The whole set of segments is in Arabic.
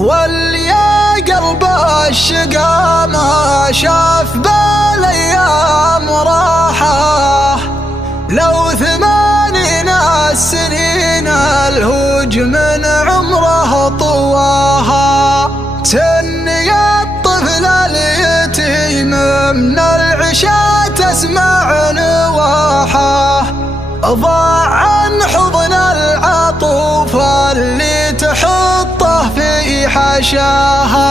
واليا قلب الشقا ما شاف بالايام راحه، لو 80 سنين الهوج من عمره طواها. تني الطفل اليتيم من العشاء تسمع نواحه، ضاع عن حضن العطوف اللي تحطه في حشاها.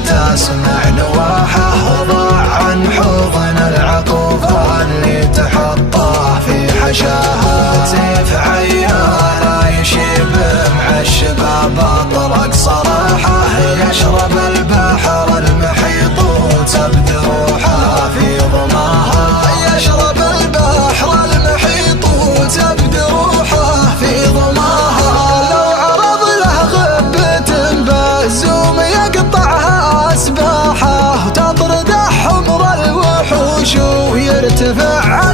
تسمع نواحه، ضاع عن حضن العطوف اللي تحطه في حشاها. سيف عياله يشيب مع الشباب اطرق صراحه، يشرب البحر المحيط وتبدي روحه في ظماها. يشرب البحر المحيط وتبدي روحه في ظماها. لو عرض له غبة بالزوم يقطعها أسباحه، تطرد حمر الوحوش ويرتفع